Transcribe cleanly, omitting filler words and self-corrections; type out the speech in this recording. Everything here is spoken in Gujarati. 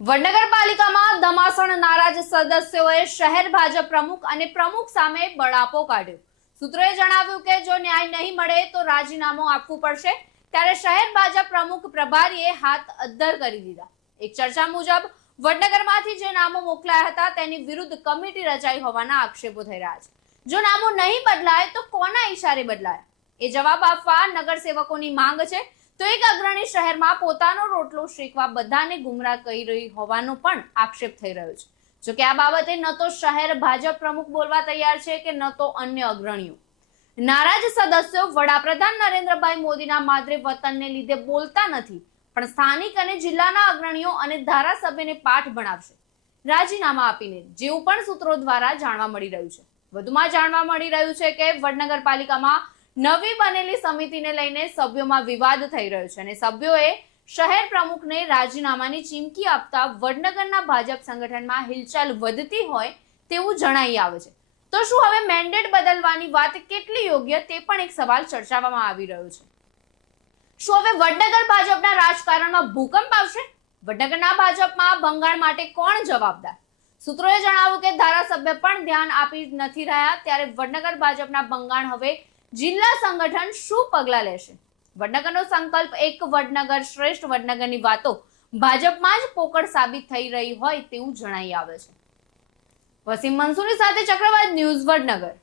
વડનગરપાલિકામાં ધમાસણ નારાજ સદસ્યોએ શહેર ભાજપ પ્રમુખ અને પ્રમુખ સામે બળાપો કાઢ્યો. સૂત્રોએ જણાવ્યું કે જો ન્યાય નહીં મળે તો રાજીનામું આપવું પડશે. ત્યારે શહેર ભાજપ પ્રમુખ પ્રભારીએ હાથ અદ્ધર કરી દીધા. એક ચર્ચા મુજબ વડનગરમાંથી જે નામો મોકલાયા હતા તેની વિરુદ્ધ કમિટી રચાઈ હોવાના આક્ષેપો થઈ રહ્યા છે. જો નામો નહીં બદલાય તો કોના ઈશારે બદલાયા એ જવાબ આપવા નગરસેવકોની માંગ છે. તો એક અગ્રણી શહેરમાં પોતાનો રોટલો શેકવા બધાને ગુમરાહ કરી રહી હોવાનો પણ આક્ષેપ થઈ રહ્યો છે. જો કે આ બાબતે ન તો શહેર ભાજપ પ્રમુખ બોલવા તૈયાર છે કે ન તો અન્ય અગ્રણીઓ. નારાજ સદસ્યો વડાપ્રધાન નરેન્દ્રભાઈ મોદીના માદરે વતનને લીધે બોલતા નથી, પણ સ્થાનિક અને જિલ્લાના અગ્રણીઓ અને ધારાસભ્યને પાઠ ભણાવશે રાજીનામા આપીને, જેવું પણ સૂત્રો દ્વારા જાણવા મળી રહ્યું છે. વધુમાં જાણવા મળી રહ્યું છે કે વડનગરપાલિકામાં નવી બનેલી સમિતિને લઈને સભ્યોમાં વિવાદ થઈ રહ્યો છે અને સભ્યોએ શહેર પ્રમુખને રાજીનામાની ચીમકી આપતા વડનગરના ભાજપ સંગઠનમાં હિલચાલ વધતી હોય તેવું જણાઈ આવે છે. તો શું હવે મેન્ડેટ બદલવાની વાત કેટલી યોગ્ય તે પણ એક સવાલ ચર્ચાવામાં આવી રહ્યો છે. શું હવે વડનગર ભાજપના રાજકારણમાં ભૂકંપ આવશે? વડનગરના ભાજપમાં ભંગાણ માટે કોણ જવાબદાર? સૂત્રોએ જણાવ્યું કે ધારાસભ્ય પણ ધ્યાન આપી નથી રહ્યા. ત્યારે વડનગર ભાજપના ભંગાણ હવે જિલ્લા સંગઠન શું પગલા લેશે? વડનગરનો સંકલ્પ એક વડનગર શ્રેષ્ઠ વડનગરની વાતો ભાજપમાં જ પોકળ સાબિત થઈ રહી હોય તેવું જણાઈ આવે છે. વસીમ મંસૂરી સાથે ચક્રવાત ન્યૂઝ, વડનગર.